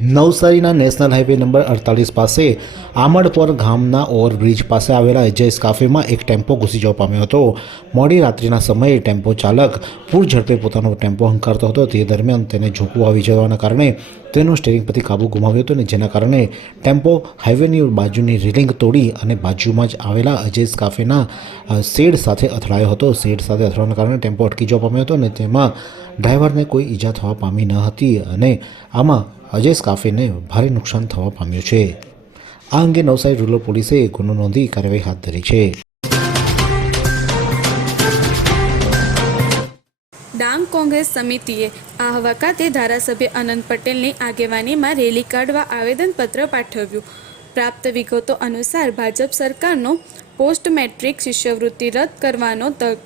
નવસારીના national highway number અડતાલીસ પાસે આમડપોર ગામના ઓવરબ્રિજ પાસે આવેલા એજેસ કાફેમાં એક ટેમ્પો ઘૂસી જવા પામ્યો હતો. મોડી રાત્રિના સમયે ટેમ્પો ચાલક પૂર ઝડપે પોતાનો ટેમ્પો હંકારતો હતો. તે દરમિયાન તેને ઝોકવું આવી જવાના કારણે તેનું સ્ટેરિંગ પરથી કાબુ ગુમાવ્યો હતો અને જેના કારણે ટેમ્પો હાઈવેની બાજુની રેલિંગ તોડી અને બાજુમાં જ આવેલા અજેસ કાફેના શેડ સાથે અથડાયો હતો. શેડ સાથે અથડાવાના કારણે ટેમ્પો અટકી જવા પામ્યો હતો અને તેમાં ડ્રાઈવરને કોઈ ઈજા થવા પામી ન હતી અને આમાં અજેસ કાફેને ભારે નુકસાન થવા પામ્યું છે. આ અંગે નવસારી રૂરલ પોલીસે ગુનો નોંધી કાર્યવાહી હાથ ધરી છે. ડાંગ કોંગ્રેસ સમિતિએ આહવા ખાતે ધારાસભ્ય અનંત પટેલની આગેવાનીમાં રેલી કાઢવા આવેદનપત્ર પાઠવ્યું. પ્રાપ્ત વિગતો અનુસાર ભાજપ સરકારનો પોસ્ટ મેટ્રિક શિષ્યવૃત્તિ રદ કરવાનો તગ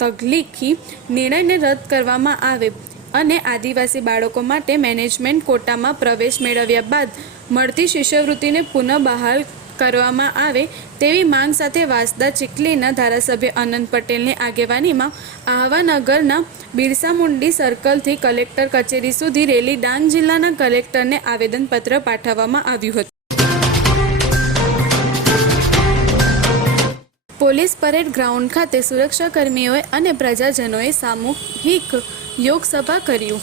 તગલીખી નિર્ણયને રદ કરવામાં આવે. અને આદિવાસી બાળકો માટે મેનેજમેન્ટ કોટામાં પ્રવેશ મેળવ્યા બાદ મળતી શિષ્યવૃત્તિને પુનઃ બહાલ કરવામાં આવે તેવી માંગ સાથે વાસદા ચીખલીના ધારાસભ્ય અનંત પટેલની આગેવાનીમાં આહવાનગરના બિરસા મુંડી સર્કલથી કલેક્ટર કચેરી સુધી રેલી ડાંગ જિલ્લાના કલેક્ટરને આવેદનપત્ર પાઠવવામાં આવ્યું હતું. પોલીસ પરેડ ગ્રાઉન્ડ ખાતે સુરક્ષાકર્મીઓએ અને પ્રજાજનોએ સામૂહિક યોગ સભા કર્યું.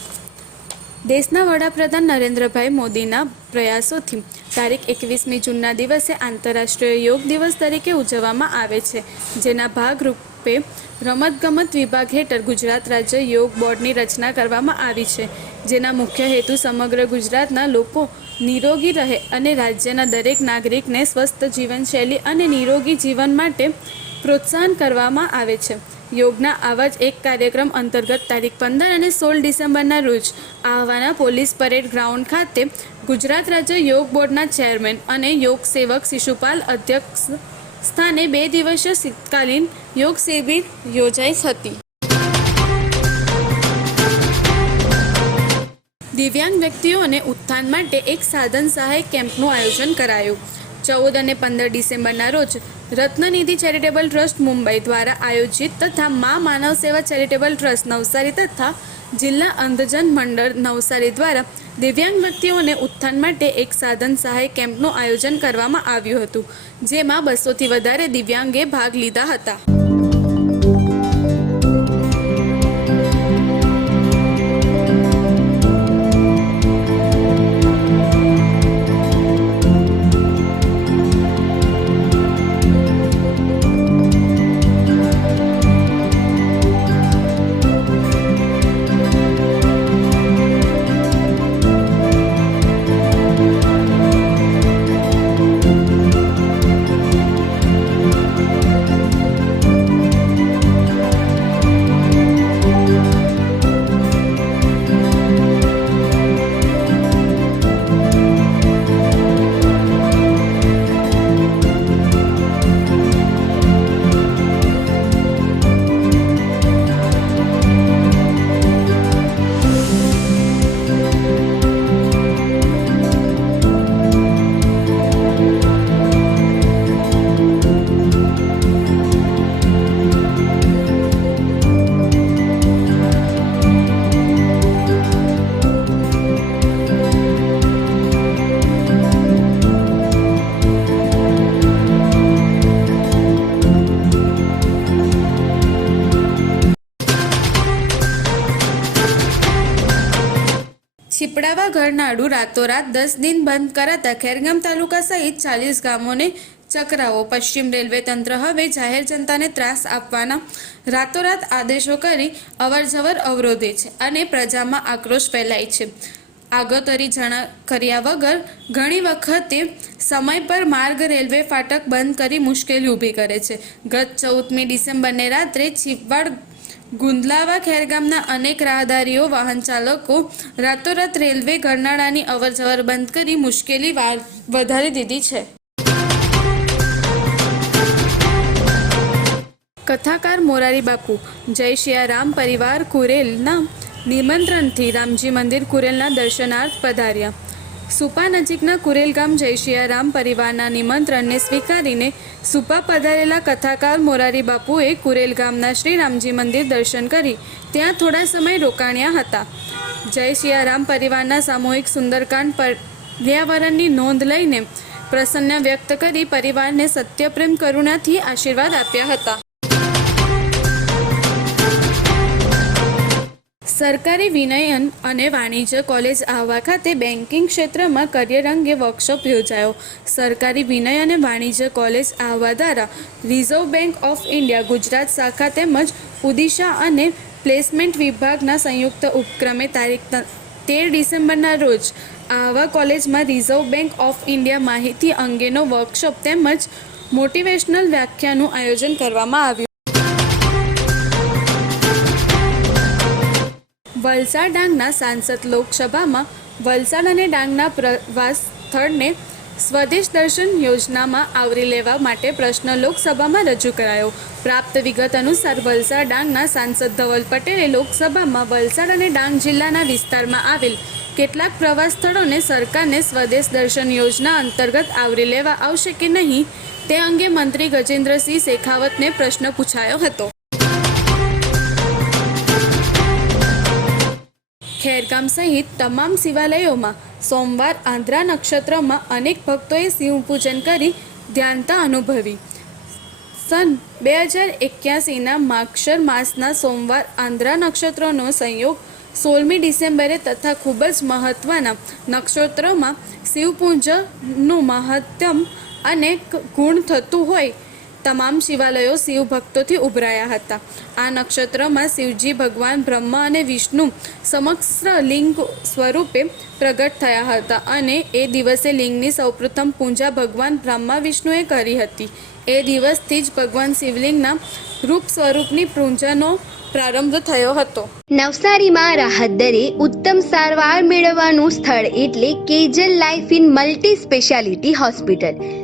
દેશના વડાપ્રધાન નરેન્દ્રભાઈ મોદીના પ્રયાસોથી તારીખ એકવીસમી જૂનના દિવસે આંતરરાષ્ટ્રીય યોગ દિવસ તરીકે ઉજવવામાં આવે છે, જેના ભાગરૂપે રમતગમત વિભાગ હેઠળ ગુજરાત રાજ્ય યોગ બોર્ડની રચના કરવામાં આવી છે, જેના મુખ્ય હેતુ સમગ્ર ગુજરાતના લોકો નિરોગી રહે અને રાજ્યના દરેક નાગરિકને સ્વસ્થ જીવનશૈલી અને નિરોગી જીવન માટે પ્રોત્સાહન કરવામાં આવે છે. યોગના આવા જ એક કાર્યક્રમ અંતર્ગત તારીખ પંદર અને સોળ ડિસેમ્બરના રોજ આહવાના પોલીસ પરેડ ગ્રાઉન્ડ ખાતે ગુજરાત રાજ્ય યોગ બોર્ડના ચેરમેન અને યોગ સેવક શિશુપાલ અધ્યક્ષ સ્થાને બે દિવસીય શીતકાલીન યોગ શિબિર યોજાઈ હતી. દિવ્યાંગ વ્યક્તિઓને ઉત્થાન માટે એક સાધન સહાય કેમ્પનું આયોજન કરાયું. ચૌદ અને પંદર ડિસેમ્બરના રોજ રત્નનિધિ ચેરિટેબલ ટ્રસ્ટ મુંબઈ દ્વારા આયોજિત તથા મા માનવ સેવા ચેરિટેબલ ટ્રસ્ટ નવસારી તથા જિલ્લા અંધજન મંડળ નવસારી દ્વારા દિવ્યાંગ વ્યક્તિઓને ઉત્થાન માટે એક સાધન સહાય કેમ્પનું આયોજન કરવામાં આવ્યું હતું, જેમાં બસોથી વધારે દિવ્યાંગે ભાગ લીધા હતા. છીપડાવા ઘરનાડું રાતોરાત દસ દિન બંધ કરાતા ખેરગામ તાલુકા સહિત ચાલીસ ગામોને ચકરાવો. પશ્ચિમ રેલવે તંત્ર હવે જાહેર જનતાને ત્રાસ આપવાના રાતોરાત આદેશો કરી અવરજવર અવરોધે છે અને પ્રજામાં આક્રોશ ફેલાય છે. આગોતરી જણા કર્યા વગર ઘણી વખતે સમય પર માર્ગ રેલવે ફાટક બંધ કરી મુશ્કેલી ઊભી કરે છે. ગત ચૌદમી ડિસેમ્બરને રાત્રે છીપવાડ ગુંદલાવા ખેરગામના અનેક રાહદારીઓ, વાહન ચાલકો રાતોરાત રેલવે ગરનાળાની અવરજવર બંધ કરી મુશ્કેલી વધારી દીધી છે. કથાકાર મોરારી બાપુ, જય શિયારામ પરિવાર કુરેલના નિમંત્રણથી રામજી મંદિર કુરેલના દર્શનાર્થ પધાર્યા. સુપા નજીકના કુરેલગામ જયશિયારામ જય પરિવારના નિમંત્રણને સ્વીકારીને સુપા પધારેલા કથાકાર મોરારી બાપુએ કુરેલ ગામના શ્રી રામજી મંદિર દર્શન કરી ત્યાં થોડા સમય રોકાણ્યા હતા. જયશિયારામ પરિવારના સામૂહિક સુંદરકાંડ પર્યાવરણની નોંધ લઈને પ્રસન્ન વ્યક્ત કરી પરિવારને સત્યપ્રેમ કરુણાથી આશીર્વાદ આપ્યા હતા. સરકારી વિનયન અને વાણિજ્ય કોલેજ આહવા ખાતે બેન્કિંગ ક્ષેત્રમાં કરિયર અંગે વર્કશોપ યોજાયો. સરકારી વિનય અને વાણિજ્ય કોલેજ આહવા દ્વારા Reserve Bank of India Gujarat શાખા તેમજ ઉદિશા અને પ્લેસમેન્ટ વિભાગના સંયુક્ત ઉપક્રમે તારીખ તેર ડિસેમ્બરના રોજ આહવા કોલેજમાં રિઝર્વ બેંક ઓફ ઇન્ડિયા માહિતી અંગેનો વર્કશોપ તેમજ મોટિવેશનલ વ્યાખ્યાનું આયોજન કરવામાં આવ્યું. વલસાડ ડાંગના સાંસદ લોકસભામાં વલસાડ અને ડાંગના પ્રવાસ સ્થળને સ્વદેશ દર્શન યોજનામાં આવરી લેવા માટે પ્રશ્ન લોકસભામાં રજૂ કરાયો. પ્રાપ્ત વિગત અનુસાર વલસાડ ડાંગના સાંસદ ધવલ પટેલે લોકસભામાં વલસાડ અને ડાંગ જિલ્લાના વિસ્તારમાં આવેલ કેટલાક પ્રવાસ સ્થળોને સરકારને સ્વદેશ દર્શન યોજના અંતર્ગત આવરી લેવા આવશે કે નહીં તે અંગે મંત્રી ગજેન્દ્રસિંહ શેખાવતને પ્રશ્ન પૂછાયો હતો. ખેરગામ સહિત તમામ શિવાલયોમાં સોમવાર આંધ્રા નક્ષત્રમાં અનેક ભક્તોએ શિવ પૂજન કરી ધ્યાનતા અનુભવી. સન બે હજાર એક્યાસીના માક્ષર માસના સોમવાર આંધ્રા નક્ષત્રનો સંયોગ સોળમી ડિસેમ્બરે તથા ખૂબ જ મહત્ત્વના નક્ષત્રોમાં શિવપૂજનનું મહત્તમ અને ગુણ થતું હોય તમામ શિવાલયો શિવ ભક્તોથી ઉભરાયા હતા. આ નક્ષત્રમાં શિવજી, ભગવાન, બ્રહ્મા અને વિષ્ણુ સમક્ષ લિંગ સ્વરૂપે પ્રગટ થયા હતા અને એ દિવસે લિંગની સૌપ્રથમ પૂજા ભગવાન બ્રહ્મા વિષ્ણુએ કરી હતી. એ દિવસથી જ ભગવાન શિવલિંગના રૂપ સ્વરૂપની પૂજાનો પ્રારંભ થયો હતો. નવસારીમાં રાહત દરે ઉત્તમ સારવાર મેળવવાનું સ્થળ એટલે Kejal life in multi speciality hospital.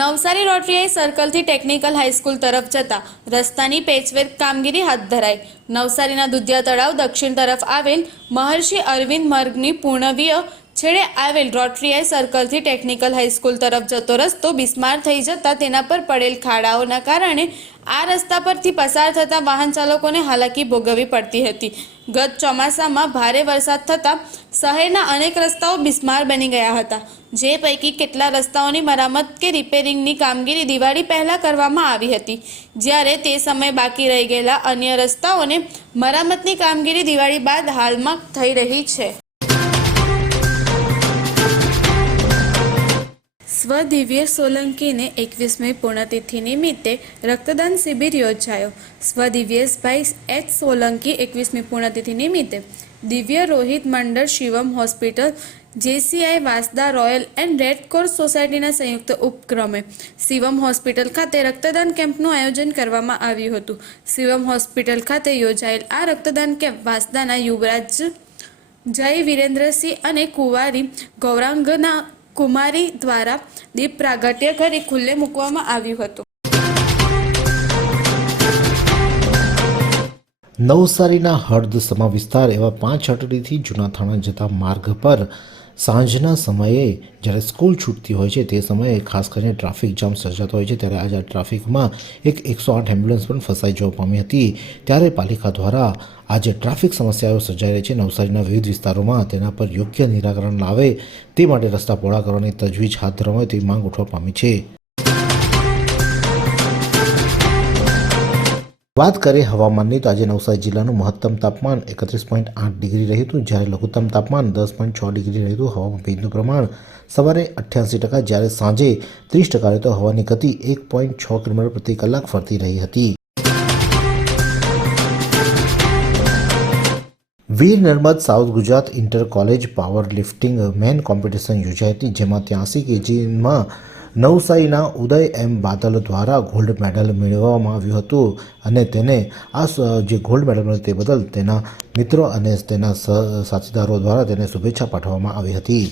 Navsari રોટરીઆઈ સર્કલથી ટેકનિકલ હાઈસ્કૂલ તરફ જતા રસ્તાની પેચવેક કામગીરી હાથ ધરાઈ. નવસારીના દુધિયા તળાવ દક્ષિણ તરફ આવેલ મહર્ષિ અરવિંદ મર્ગની પૂર્ણવીય છેડે આવેલ રોટરીઆઈ સર્કલથી ટેકનિકલ હાઈસ્કૂલ તરફ જતો રસ્તો બિસ્માર થઈ જતા તેના પર પડેલ ખાડાઓના કારણે આ રસ્તા પરથી પસાર થતા વાહન ચાલકોને હાલાકી ભોગવવી પડતી હતી. ગત ચોમાસામાં ભારે વરસાદ થતાં શહેરના અનેક રસ્તાઓ બિસ્માર બની ગયા હતા. જે પૈકી કેટલા રસ્તાઓની મરામત કે રિપેરિંગની કામગીરી દિવાળી પહેલાં કરવામાં આવી હતી. જ્યારે તે સમયે બાકી રહી ગયેલા અન્ય રસ્તાઓને મરામતની કામગીરી દિવાળી બાદ હાલમાં થઈ રહી છે. સ્વદિવ્ય સોલંકીને એકવીસમી પૂર્ણતિથિ નિમિત્તે રક્તદાન શિબિર યોજાયો. સ્વદિવ્યેશભાઈ એચ સોલંકી એકવીસમી પૂર્ણતિથિ નિમિત્તે દિવ્ય રોહિત મંડળ Shivam hospital, JCI Vansda royal and red cross સોસાયટીના સંયુક્ત ઉપક્રમે શિવમ હોસ્પિટલ ખાતે રક્તદાન કેમ્પનું આયોજન કરવામાં આવ્યું હતું. શિવમ હોસ્પિટલ ખાતે યોજાયેલ આ રક્તદાન કેમ્પ વાસદાના યુવરાજ, જય વિરેન્દ્રસિંહ અને કુંવારી ગૌરાંગના કુમારી દ્વારા દીપ પ્રાગટ્ય કરી ખુલ્લે મૂકવામાં આવ્યું હતું. નવસારીના હળદસમા વિસ્તાર એવા પાંચ અટડીથી જૂના થાણા જતા માર્ગ પર સાંજના સમયે જ્યારે સ્કૂલ છૂટતી હોય છે, તે સમયે ખાસ કરીને ટ્રાફિક જામ સર્જાતો હોય છે, ત્યારે આજે આ ટ્રાફિકમાં એક એકસો આઠ એમ્બ્યુલન્સ પણ ફસાઈ જવા પામી હતી. ત્યારે પાલિકા દ્વારા આજે ટ્રાફિક સમસ્યાઓ સર્જાઈ રહી છે. નવસારીના વિવિધ વિસ્તારોમાં તેના પર યોગ્ય નિરાકરણ લાવે તે માટે રસ્તા પહોળા કરવાની તજવીજ હાથ ધરવામાં તેવી માંગ ઉઠવા પામી છે. વાત કરીએ હવામાનની, તો આજે નવસારી જિલ્લાનું મહત્તમ તાપમાન એકત્રીસ પોઈન્ટ આઠ ડિગ્રી રહ્યું હતું. જ્યારે લઘુત્તમ તાપમાન દસ પોઈન્ટ છ ડિગ્રી રહ્યું હતું. હવામાં ભેજનું પ્રમાણ સવારે અઠ્યાસી ટકા, જ્યારે સાંજે ત્રીસ ટકા રહેતો હવાની ગતિ એક પોઈન્ટ છ કિલોમીટર પ્રતિ કલાક ફરતી રહી હતી. Veer Narmad south Gujarat inter college power lifting men competition યોજાઈ હતી, જેમાં ત્યાંસી કેજીમાં નવસારીના ઉદય એમ બાદલ દ્વારા ગોલ્ડ મેડલ મેળવવામાં આવ્યું હતું અને તેને આ જે ગોલ્ડ મેડલ મળ્યો તે બદલ તેના મિત્રો અને તેના સાથીદારો દ્વારા તેને શુભેચ્છા પાઠવવામાં આવી હતી.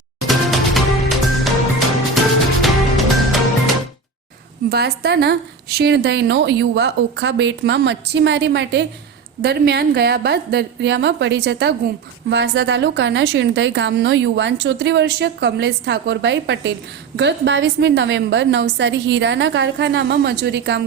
વાસ્તાના શીણધઈનો યુવા ઓખા બેટમાં મચ્છીમારી માટે દરમિયાન ગયા બાદ દરિયામાં પડી જતા ગુમ. વાંસદા તાલુકાના શીણધઈ ગામનો યુવાન ચોત્રી વર્ષીય કમલેશ ઠાકોરભાઈ પટેલ ગત બાવીસમી નવેમ્બર નવસારી હીરાના કારખાનામાં મજૂરી કામ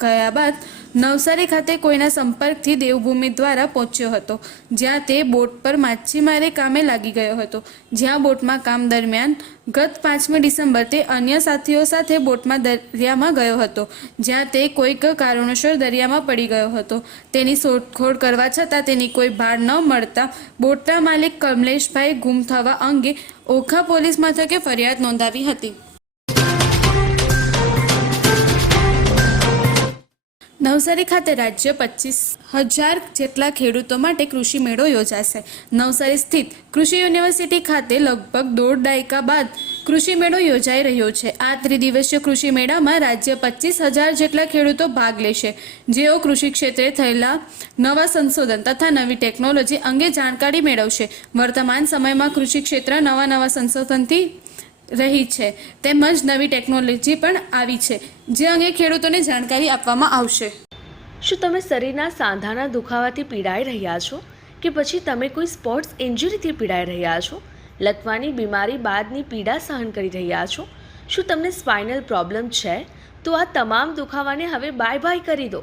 ગયા બાદ નવસારી ખાતે કોઈના સંપર્કથી દેવભૂમિ દ્વારા પહોંચ્યો હતો, જ્યાં તે બોટ પર માછીમારી કામે લાગી ગયો હતો. જ્યાં બોટમાં કામ દરમિયાન ગત પાંચમી ડિસેમ્બર તે અન્ય સાથીઓ સાથે બોટમાં દરિયામાં ગયો હતો, જ્યાં તે કોઈક કારણોસર દરિયામાં પડી ગયો હતો. તેની શોધખોળ કરવા છતાં તેની કોઈ ભાર ન મળતા બોટના માલિક કમલેશભાઈ ગુમ થવા અંગે ઓખા પોલીસ મથકે ફરિયાદ નોંધાવી હતી. નવસારી ખાતે રાજ્ય પચીસ હજાર જેટલા ખેડૂતો માટે કૃષિ મેળો યોજાશે. નવસારી સ્થિત કૃષિ યુનિવર્સિટી ખાતે લગભગ દોઢ દાયકા બાદ કૃષિ મેળો યોજાઈ રહ્યો છે. આ ત્રિદિવસીય કૃષિ મેળામાં રાજ્ય પચીસ હજાર જેટલા ખેડૂતો ભાગ લેશે. જેઓ કૃષિ ક્ષેત્રે થયેલા નવા સંશોધન તથા નવી ટેકનોલોજી અંગે જાણકારી મેળવશે. વર્તમાન સમયમાં કૃષિ ક્ષેત્ર નવા નવા સંશોધનથી રહી છે. તેમજ નવી ટેકનોલોજી પણ આવી છે, જે અંગે ખેડૂતોને જાણકારી આપવામાં આવશે. શું તમે શરીરના સાંધાના દુખાવાથી પીડાઈ રહ્યા છો? કે પછી તમે કોઈ સ્પોર્ટ્સ ઇન્જરીથી પીડાઈ રહ્યા છો? લકવાની બીમારી બાદની પીડા સહન કરી રહ્યા છો? શું તમને સ્પાઇનલ પ્રોબ્લેમ છે? તો આ તમામ દુખાવાને હવે બાય બાય કરી દો.